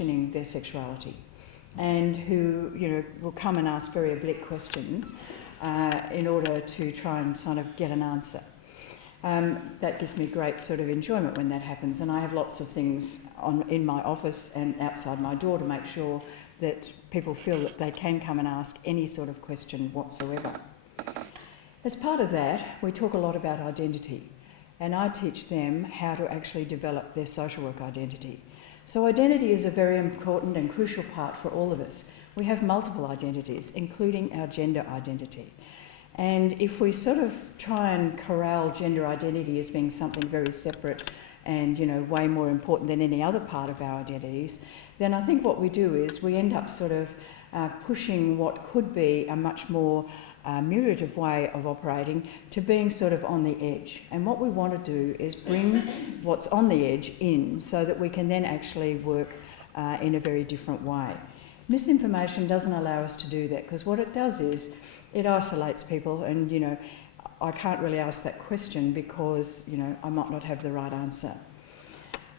questioning their sexuality, and who, you know, will come and ask very oblique questions in order to try and sort of get an answer. That gives me great sort of enjoyment when that happens, and I have lots of things in my office and outside my door to make sure that people feel that they can come and ask any sort of question whatsoever. As part of that, we talk a lot about identity, and I teach them how to actually develop their social work identity. So identity is a very important and crucial part for all of us. We have multiple identities, including our gender identity. And if we sort of try and corral gender identity as being something very separate and, you know, way more important than any other part of our identities, then I think what we do is we end up sort of pushing what could be a much more mutative way of operating to being sort of on the edge. And what we want to do is bring what's on the edge in so that we can then actually work in a very different way. Misinformation doesn't allow us to do that, because what it does is it isolates people, and, you know, I can't really ask that question because, you know, I might not have the right answer.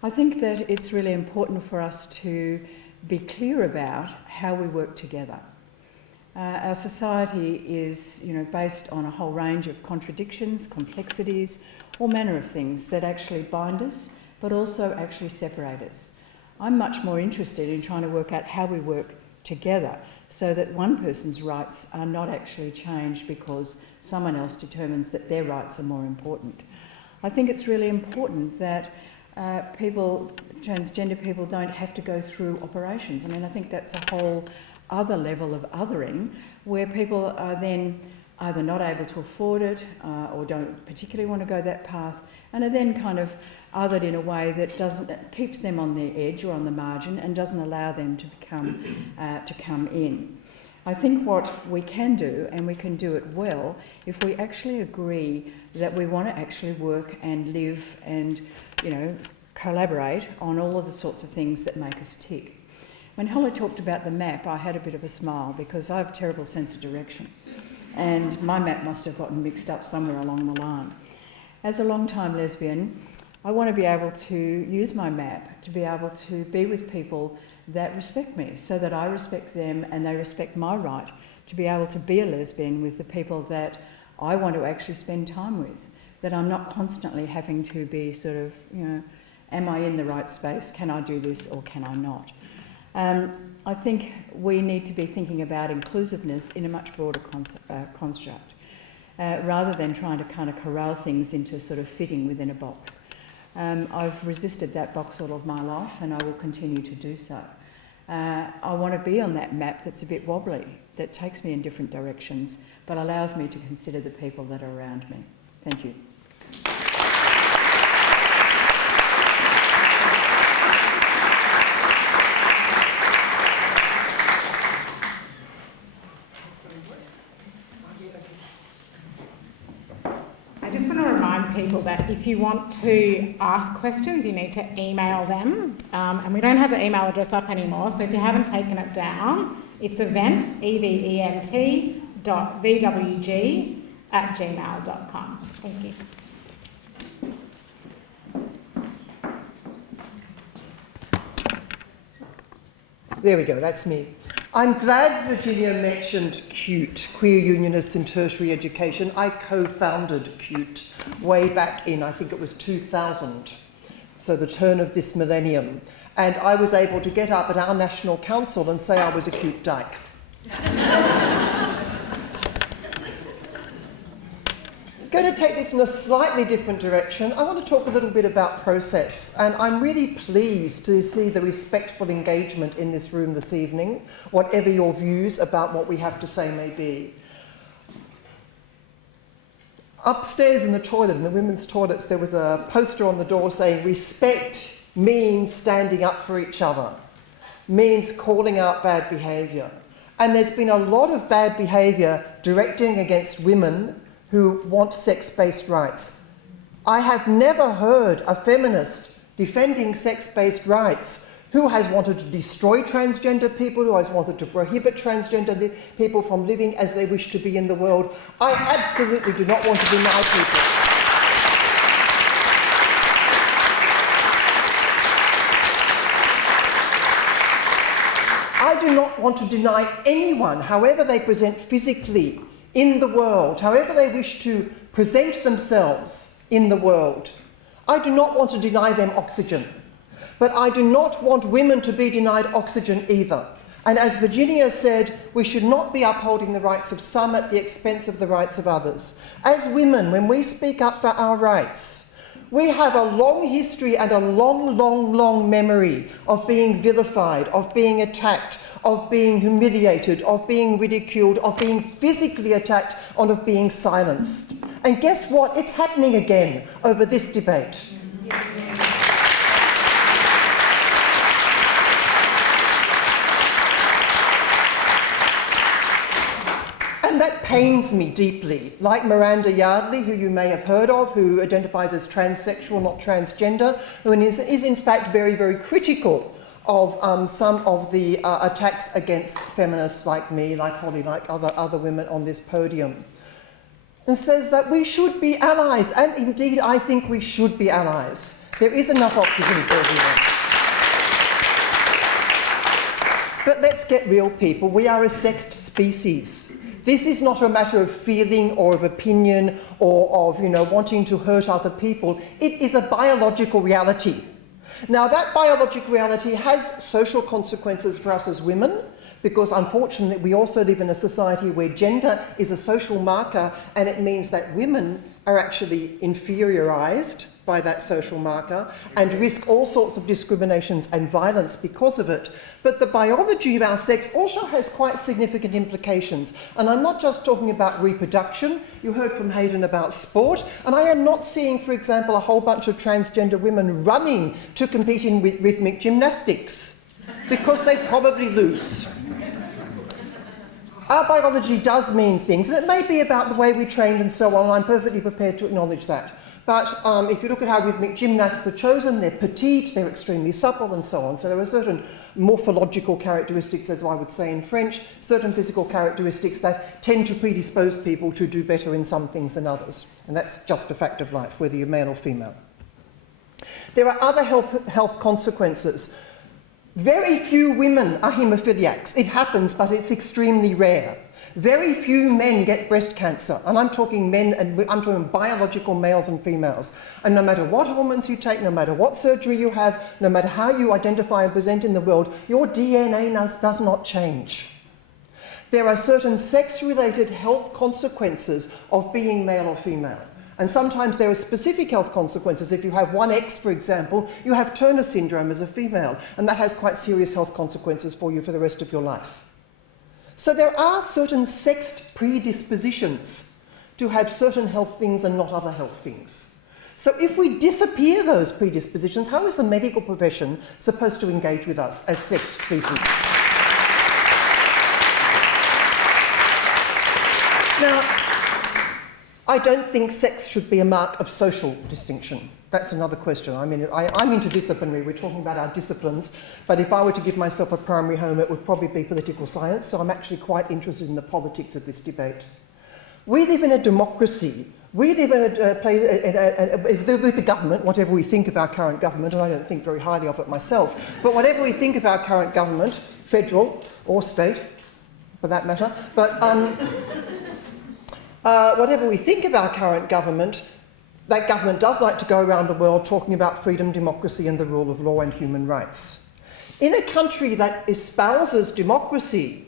I think that it's really important for us to be clear about how we work together. Our society is, you know, based on a whole range of contradictions, complexities, all manner of things that actually bind us, but also actually separate us. I'm much more interested in trying to work out how we work together so that one person's rights are not actually changed because someone else determines that their rights are more important. I think it's really important that transgender people don't have to go through operations. I mean, I think that's a whole other level of othering where people are then either not able to afford it or don't particularly want to go that path, and are then kind of othered in a way that keeps them on the edge or on the margin and doesn't allow them to come in. I think what we can do, and we can do it well, if we actually agree that we want to actually work and live and, you know, collaborate on all of the sorts of things that make us tick. When Holly talked about the map, I had a bit of a smile because I have a terrible sense of direction, and my map must have gotten mixed up somewhere along the line. As a long-time lesbian, I want to be able to use my map to be able to be with people that respect me, so that I respect them and they respect my right to be able to be a lesbian with the people that I want to actually spend time with, that I'm not constantly having to be sort of, you know, am I in the right space? Can I do this or can I not? I think we need to be thinking about inclusiveness in a much broader construct, rather than trying to kind of corral things into sort of fitting within a box. I've resisted that box all of my life, and I will continue to do so. I want to be on that map that's a bit wobbly, that takes me in different directions, but allows me to consider the people that are around me. Thank you. People that if you want to ask questions, you need to email them, and we don't have the email address up anymore, so if you haven't taken it down, it's event@gmail.com. Thank you. There we go, that's me. I'm glad Virginia mentioned CUTE, Queer Unionists in Tertiary Education. I co-founded CUTE way back in, I think it was 2000, so the turn of this millennium. And I was able to get up at our National Council and say I was a cute dyke. I'm going to take this in a slightly different direction. I want to talk a little bit about process, and I'm really pleased to see the respectful engagement in this room this evening, whatever your views about what we have to say may be. Upstairs in the toilet, in the women's toilets, there was a poster on the door saying, respect means standing up for each other, means calling out bad behaviour. And there's been a lot of bad behaviour directing against women who want sex-based rights. I have never heard a feminist defending sex-based rights who has wanted to destroy transgender people, who has wanted to prohibit transgender people from living as they wish to be in the world. I absolutely do not want to deny people. I do not want to deny anyone, however they present physically in the world, however they wish to present themselves in the world. I do not want to deny them oxygen. But I do not want women to be denied oxygen either. And as Virginia said, we should not be upholding the rights of some at the expense of the rights of others. As women, when we speak up for our rights, we have a long history and a long memory of being vilified, of being attacked, of being humiliated, of being ridiculed, of being physically attacked, and of being silenced. And guess what? It's happening again over this debate. And that pains me deeply. Like Miranda Yardley, who you may have heard of, who identifies as transsexual, not transgender, who is in fact very critical of some of the attacks against feminists like me, like Holly, like other women on this podium, and says that we should be allies, and indeed I think we should be allies. There is enough oxygen for everyone. But let's get real, people. We are a sexed species. This is not a matter of feeling or of opinion or of, wanting to hurt other people. It is a biological reality. Now, that biological reality has social consequences for us as women, because unfortunately we also live in a society where gender is a social marker, and it means that women are actually inferiorised by that social marker and risk all sorts of discriminations and violence because of it. But the biology of our sex also has quite significant implications. And I'm not just talking about reproduction. You heard from Hayden about sport. And I am not seeing, for example, a whole bunch of transgender women running to compete in rhythmic gymnastics because they probably lose. Our biology does mean things, and it may be about the way we trained and so on, and I'm perfectly prepared to acknowledge that. But if you look at how rhythmic gymnasts are chosen, they're petite, they're extremely supple and so on. So there are certain morphological characteristics, as I would say in French, certain physical characteristics that tend to predispose people to do better in some things than others. And that's just a fact of life, whether you're male or female. There are other health consequences. Very few women are haemophiliacs. It happens, but it's extremely rare. Very few men get breast cancer, and I'm talking men, and I'm talking biological males and females. And no matter what hormones you take, no matter what surgery you have, no matter how you identify and present in the world, your DNA does not change. There are certain sex-related health consequences of being male or female. And sometimes there are specific health consequences. If you have 1X, for example, you have Turner syndrome as a female, and that has quite serious health consequences for you for the rest of your life. So there are certain sexed predispositions to have certain health things and not other health things. So if we disappear those predispositions, how is the medical profession supposed to engage with us as sexed species? Now, I don't think sex should be a mark of social distinction. That's another question. I mean, I'm interdisciplinary. We're talking about our disciplines. But if I were to give myself a primary home, it would probably be political science. So I'm actually quite interested in the politics of this debate. We live in a democracy. We live in a place with the government, whatever we think of our current government, and I don't think very highly of it myself, but whatever we think of our current government, federal or state, for that matter, but whatever we think of our current government, that government does like to go around the world talking about freedom, democracy, and the rule of law and human rights. In a country that espouses democracy,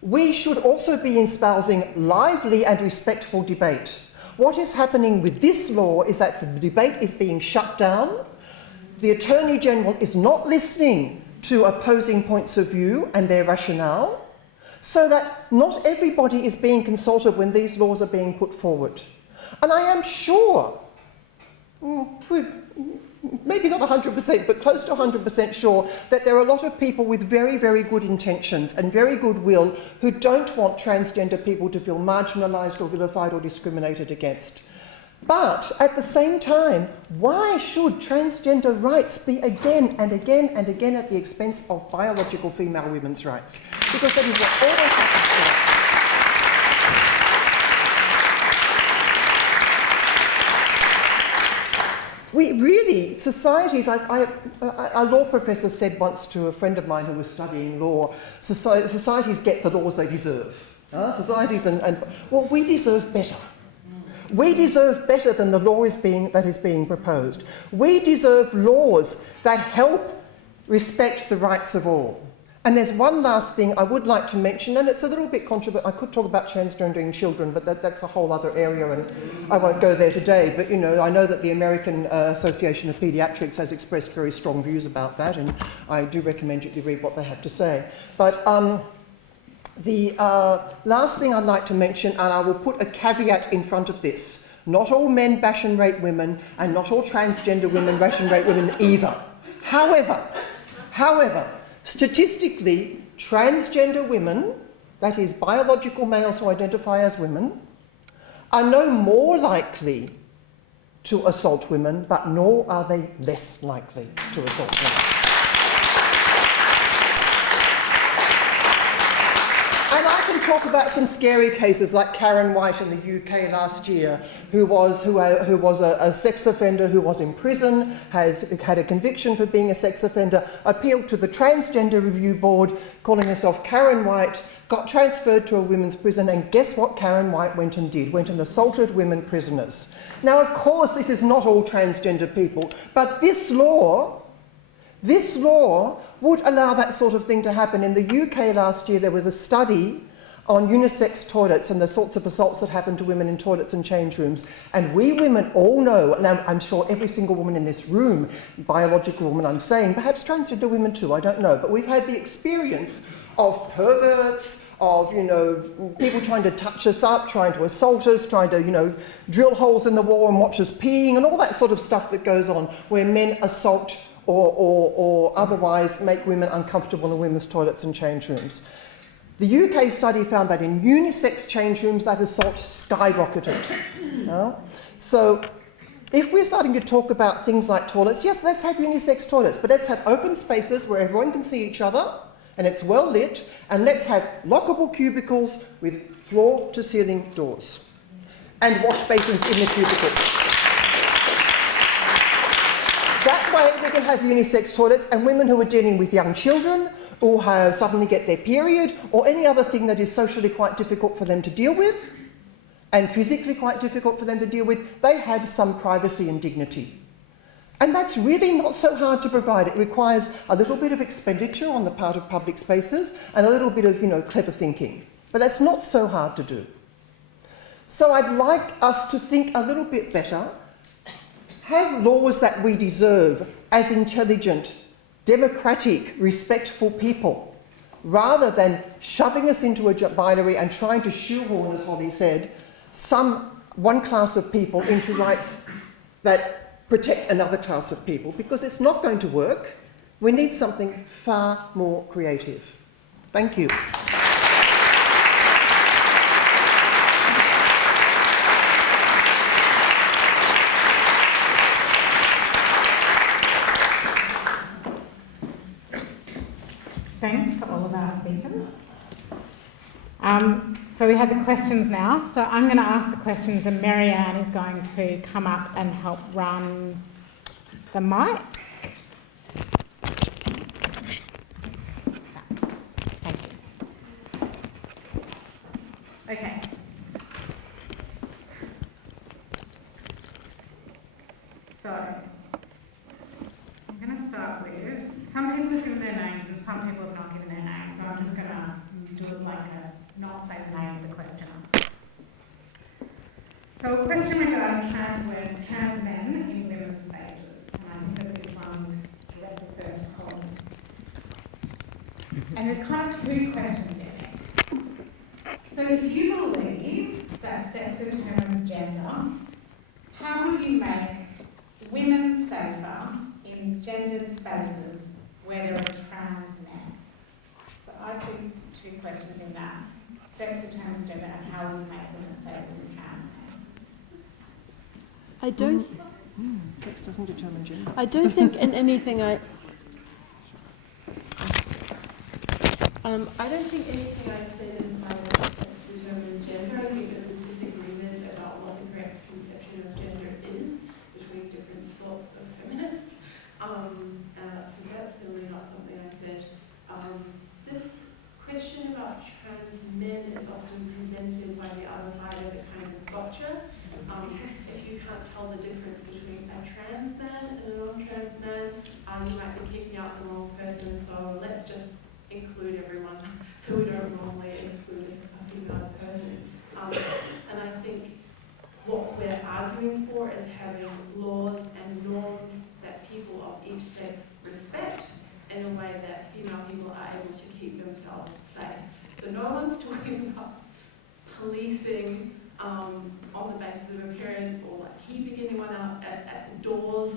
we should also be espousing lively and respectful debate. What is happening with this law is that the debate is being shut down. The Attorney General is not listening to opposing points of view and their rationale, so that not everybody is being consulted when these laws are being put forward. And I am sure, maybe not 100%, but close to 100% sure that there are a lot of people with very good intentions and very good will who don't want transgender people to feel marginalised or vilified or discriminated against. But at the same time, why should transgender rights be again and again and again at the expense of biological female women's rights? Because that is what always happens to us. We really, societies, a law professor said once to a friend of mine who was studying law, societies get the laws they deserve. Societies well, we deserve better. We deserve better than the law that is being proposed. We deserve laws that help respect the rights of all. And there's one last thing I would like to mention, and it's a little bit controversial. I could talk about transgendering children, but that's a whole other area, and I won't go there today. But, I know that the American Association of Paediatrics has expressed very strong views about that, and I do recommend you to read what they have to say. But the last thing I'd like to mention, and I will put a caveat in front of this, not all men bash and rape women, and not all transgender women bash and rape women either. However, statistically, transgender women, that is biological males who identify as women, are no more likely to assault women, but nor are they less likely to assault women. And I can talk about some scary cases like Karen White in the UK last year, who was a sex offender who was in prison, has had a conviction for being a sex offender, appealed to the Transgender Review Board, calling herself Karen White, got transferred to a women's prison, and guess what Karen White went and did? Went and assaulted women prisoners. Now, of course, this is not all transgender people, but this law would allow that sort of thing to happen. In the UK last year, there was a study on unisex toilets and the sorts of assaults that happen to women in toilets and change rooms. And we women all know, and I'm sure every single woman in this room, biological woman I'm saying, perhaps transgender women too, I don't know, but we've had the experience of perverts, of, people trying to touch us up, trying to assault us, trying to, drill holes in the wall and watch us peeing, and all that sort of stuff that goes on where men assault or otherwise make women uncomfortable in women's toilets and change rooms. The UK study found that in unisex change rooms, that assault skyrocketed. So if we're starting to talk about things like toilets, yes, let's have unisex toilets, but let's have open spaces where everyone can see each other and it's well lit, and let's have lockable cubicles with floor-to-ceiling doors and wash basins in the cubicles. That way we can have unisex toilets, and women who are dealing with young children or have suddenly get their period or any other thing that is socially quite difficult for them to deal with and physically quite difficult for them to deal with, they have some privacy and dignity. And that's really not so hard to provide. It requires a little bit of expenditure on the part of public spaces and a little bit of, clever thinking. But that's not so hard to do. So I'd like us to think a little bit better, have laws that we deserve as intelligent, democratic, respectful people, rather than shoving us into a binary and trying to shoehorn, as Holly said, one class of people into rights that protect another class of people, because it's not going to work. We need something far more creative. Thank you. Thanks to all of our speakers. So we have the questions now. So I'm going to ask the questions, and Marianne is going to come up and help run the mic. Thank you. Okay. So I'm going to start with, some people have given their names and some people have not given their names, so I'm just going to do it like not say the name of the questioner. So a question regarding trans men in women's spaces, and I think that this one's directed first to Holly. And there's kind of two questions in this. So if you believe that sex determines gender, how would you make women safer in gendered spaces where there are trans men? So I see two questions in that. Sex determines gender, and how would you make women safer than trans men? I don't. Sex doesn't determine gender. I don't think in anything I don't think anything I said in my sex determines gender. I think there's a disagreement about what the correct conception of gender is between different sorts So that's certainly not something I said. This question about trans men is often presented by the other side as a kind of gotcha. If you can't tell the difference between a trans man and a non-trans man, you might be kicking out the wrong person, so let's just include everyone so we don't wrongly exclude a female person. And I think what we're arguing for is having laws and norms that people of each sex respect in a way that female people are able to keep themselves safe. So no one's talking about policing on the basis of appearance or like keeping anyone out at the doors.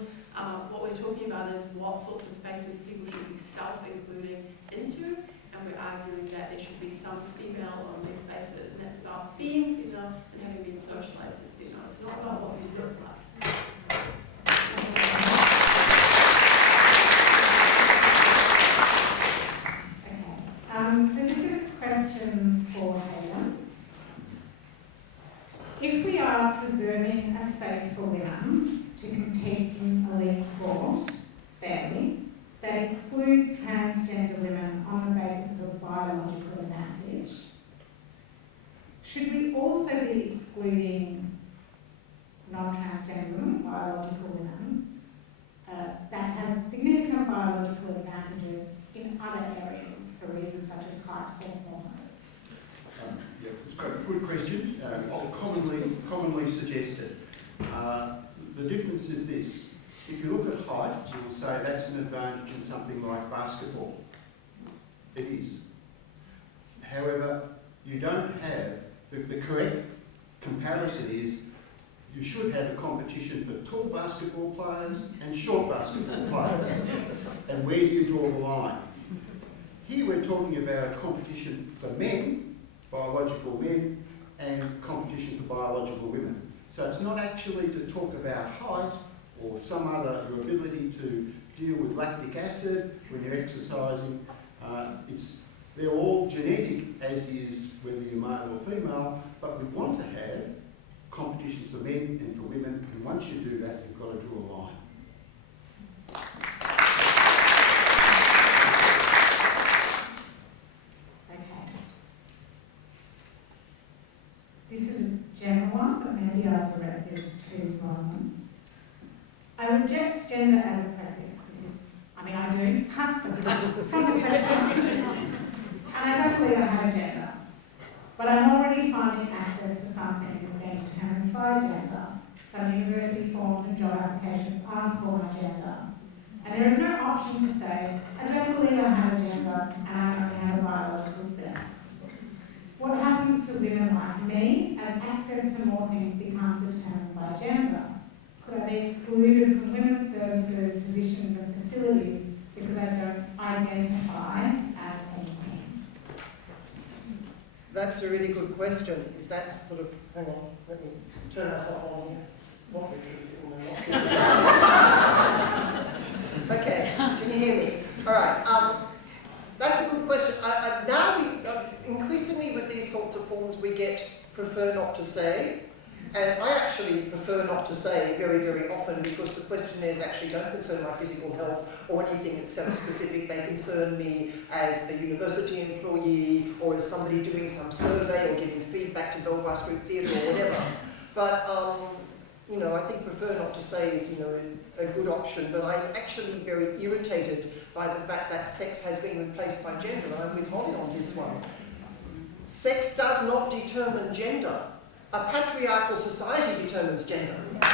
What we're talking about is what sorts of spaces people should be self-including into, and we're arguing that there should be some female-only spaces, and it's about being female and having been socialised as female. It's not about what we look like. So this is a question for Hayden. If we are preserving a space for women to compete in elite sport fairly, that excludes transgender women on the basis of a biological advantage, should we also be excluding non-transgender women, biological women, that have significant biological advantages in other areas for reasons such as height or hormones? Yeah, it's quite a good question, commonly suggested. The difference is this. If you look at height, you will say that's an advantage in something like basketball. It is. However, you don't have, the correct comparison is you should have a competition for tall basketball players and short basketball players. And where do you draw the line? Here we're talking about a competition for men, biological men, and competition for biological women. So it's not actually to talk about height or some other, your ability to deal with lactic acid when you're exercising. They're all genetic, as is whether you're male or female, but we want to have competitions for men and for women, and once you do that, you've got to draw a line. This is a general one, but maybe I'll direct this to Bronwyn. I reject gender as oppressive. I do, but this is from the question. And I don't believe I have a gender. But I'm already finding access to some things as being determined by gender. Some university forms and job applications ask for my gender. And there is no option to say, I don't believe I have a gender and I only have a biological sex. What happens to women like me as access to more things becomes determined by gender? Could I be excluded from women's services, positions and facilities because I don't identify as anything? That's a really good question. Is that sort of, hang on, let me turn myself on here. What we're doing or not. Okay, can you hear me? All right. That's a good question. Increasingly with these sorts of forms we get prefer not to say, and I actually prefer not to say very, very often because the questionnaires actually don't concern my physical health or anything that's self-specific. They concern me as a university employee or as somebody doing some survey or giving feedback to Belvoir Street Theatre or whatever. But I think prefer not to say is, a good option, but I'm actually very irritated by the fact that sex has been replaced by gender, and I'm with Holly on this one. Sex does not determine gender. A patriarchal society determines gender. I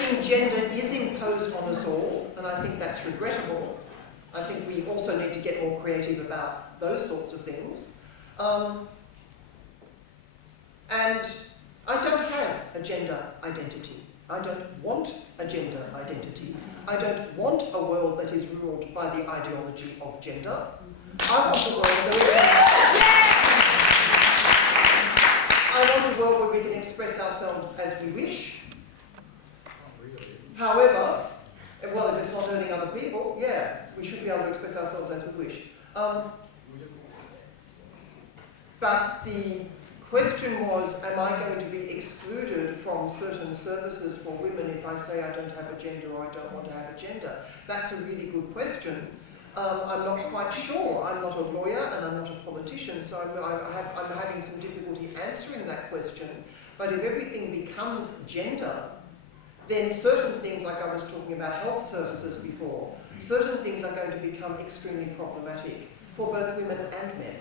think gender is imposed on us all, and I think that's regrettable. I think we also need to get more creative about those sorts of things. And I don't have a gender identity. I don't want a gender identity. I don't want a world that is ruled by the ideology of gender. I want a world where we can express ourselves as we wish. However, well, if it's not hurting other people, yeah, we should be able to express ourselves as we wish. But the question was, am I going to be excluded from certain services for women if I say I don't have a gender or I don't want to have a gender? That's a really good question. I'm not quite sure. I'm not a lawyer and I'm not a politician, so I'm having some difficulty answering that question. But if everything becomes gender, then certain things, like I was talking about health services before, certain things are going to become extremely problematic for both women and men.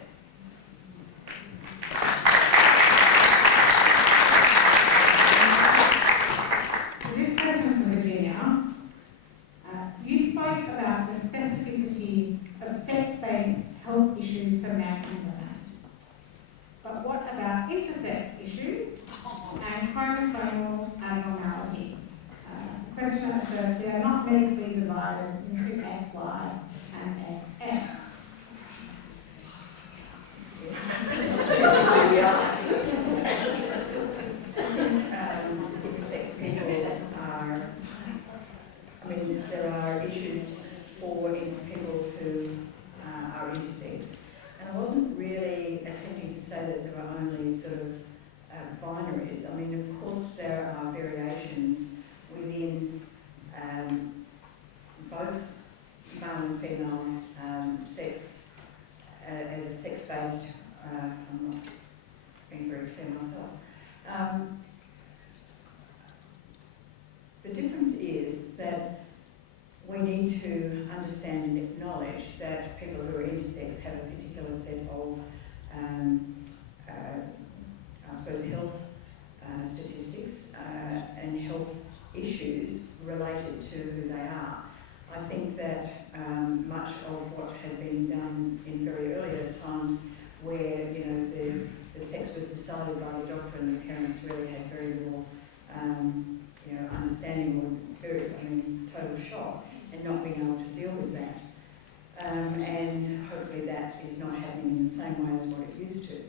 So this question from Virginia, you spoke about the specificity of sex-based health issues for men and women. But what about intersex issues and chromosomal abnormalities? The question asserts we are not medically divided into XY and XX. Intersex people are, there are issues for people who are intersex. And I wasn't really attempting to say that there are only sort of binaries. Of course there are variations within both male and female sex as a sex-based, I'm not being very clear myself. The difference is that we need to understand and acknowledge that people who are intersex have a particular set of, I suppose, health statistics and health issues related to who they are. I think that much of what had been done in very earlier times, where the sex was decided by the doctor and the parents really had very little understanding or total shock, and not being able to deal with that. And hopefully that is not happening in the same way as what it used to.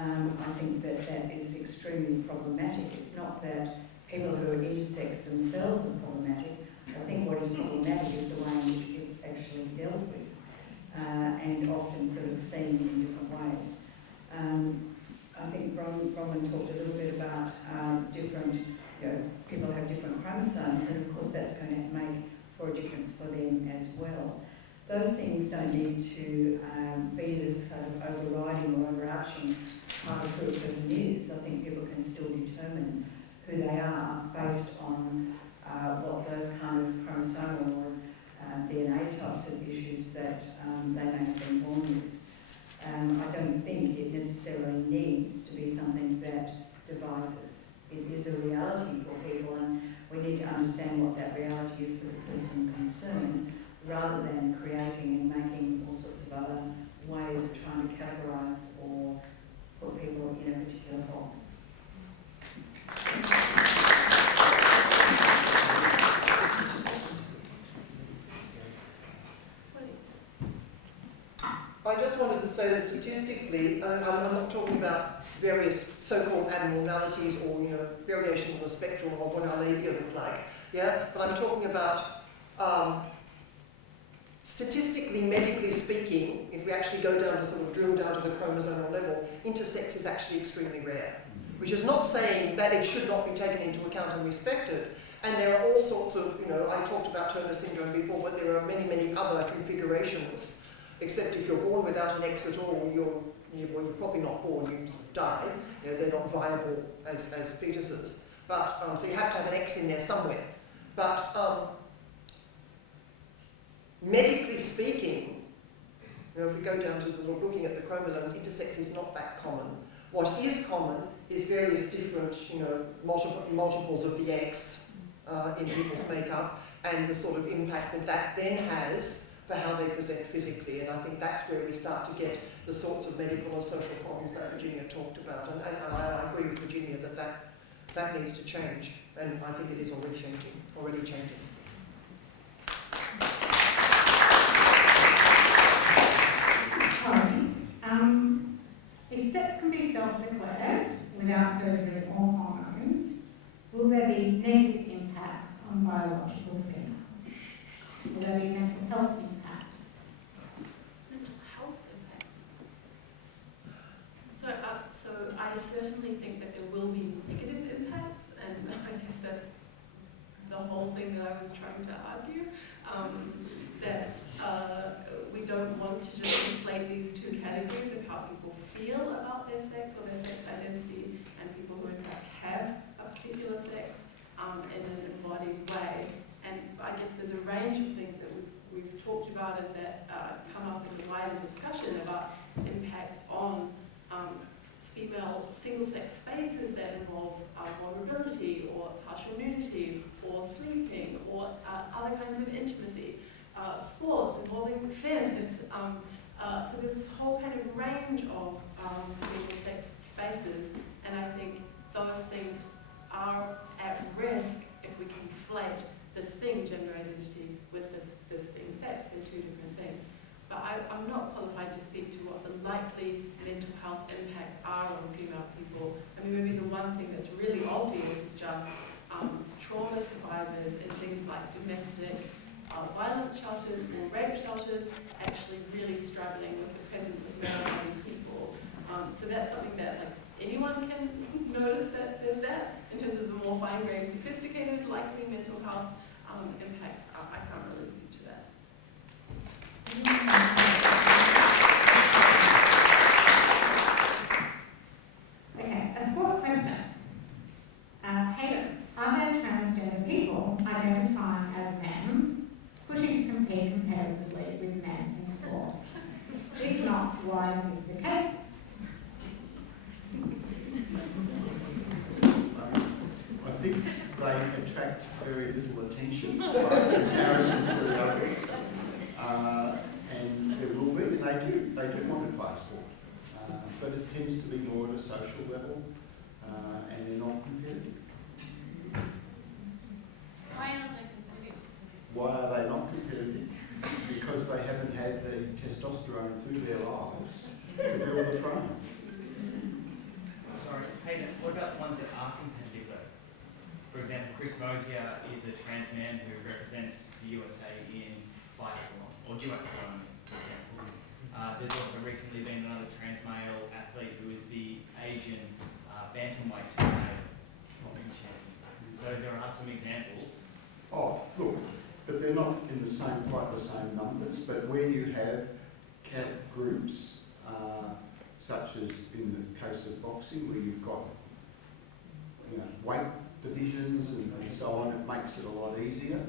I think that is extremely problematic. It's not that people who are intersex themselves are problematic. I think what is problematic is the way in which it's actually dealt with, and often sort of seen in different ways. I think Bronwyn talked a little bit about different, people have different chromosomes, and of course that's going to make for a difference for them as well. Those things don't need to be this kind of overriding or overarching part of who a person is. I think people can still determine who they are based on what those kind of chromosomal or DNA types of issues that they may have been born with. I don't think it necessarily needs to be something that divides us. It is a reality for people, and we need to understand what that reality is for the person concerned, rather than creating and making all sorts of other ways of trying to categorise or put people in a particular box. I just wanted to say that statistically, I'm not talking about various so-called abnormalities or variations on the spectrum of what our labia look like, but I'm talking about statistically, medically speaking, if we actually go down to sort of drill down to the chromosomal level, intersex is actually extremely rare, which is not saying that it should not be taken into account and respected. And there are all sorts of, I talked about Turner syndrome before, but there are many, many other configurations. Except if you're born without an X at all, you're probably not born, you die. They're not viable as fetuses. But so you have to have an X in there somewhere. But medically speaking, if we go down to looking at the chromosomes, intersex is not that common. What is common is various different, multiples of the X in people's makeup, and the sort of impact that then has for how they present physically. And I think that's where we start to get the sorts of medical or social problems that Virginia talked about. And I agree with Virginia that needs to change. And I think it is already changing. If sex can be self-declared without surgery or hormones, will there be negative impacts on biological females? Will there be mental health impacts? Mental health impacts? So what I was trying to argue, that we don't want to just conflate these two categories of how people feel about their sex or their sex identity and people who in fact have a particular sex in an embodied way. And I guess there's a range of things that we've talked about and that come up in the wider discussion about impacts on female single-sex spaces that involve vulnerability or partial nudity or sleeping or other kinds of intimacy, sports involving fairness. So there's this whole kind of range of single-sex spaces, and I think those things are at risk if we conflate this thing, gender identity, with this thing, sex. They're two different things. But I'm not qualified to speak to what the likely mental health impacts are on female people. I mean, maybe the one thing that's really obvious is just trauma survivors in things like domestic violence shelters or rape shelters actually really struggling with the presence of male-bodied people. So that's something that like anyone can notice that there's that in terms of the more fine-grained, sophisticated, likely mental health impacts. I can't really speak to that. Okay, a sport question. Hayden, are there transgender people identifying as men pushing to compete competitively with men in sports? If not, why is this the case? I think they attract very little attention by comparison to the others. And there will be, and they do want to play sport. But it tends to be more at a social level, and they're not competitive. Why aren't they competitive? Why are they not competitive? Because they haven't had the testosterone through their lives to build the frame. Sorry, Hayden, what about the ones that are competitive though? For example, Chris Mosier is a trans man who represents the USA in biathlon, or duathlon, for example. There's also recently been another trans male athlete who is the Asian bantamweight boxing champion. So there are some examples. Oh, look, but they're not in the same, quite the same numbers, but where you have cat groups, such as in the case of boxing, where you've got weight divisions and so on, it makes it a lot easier.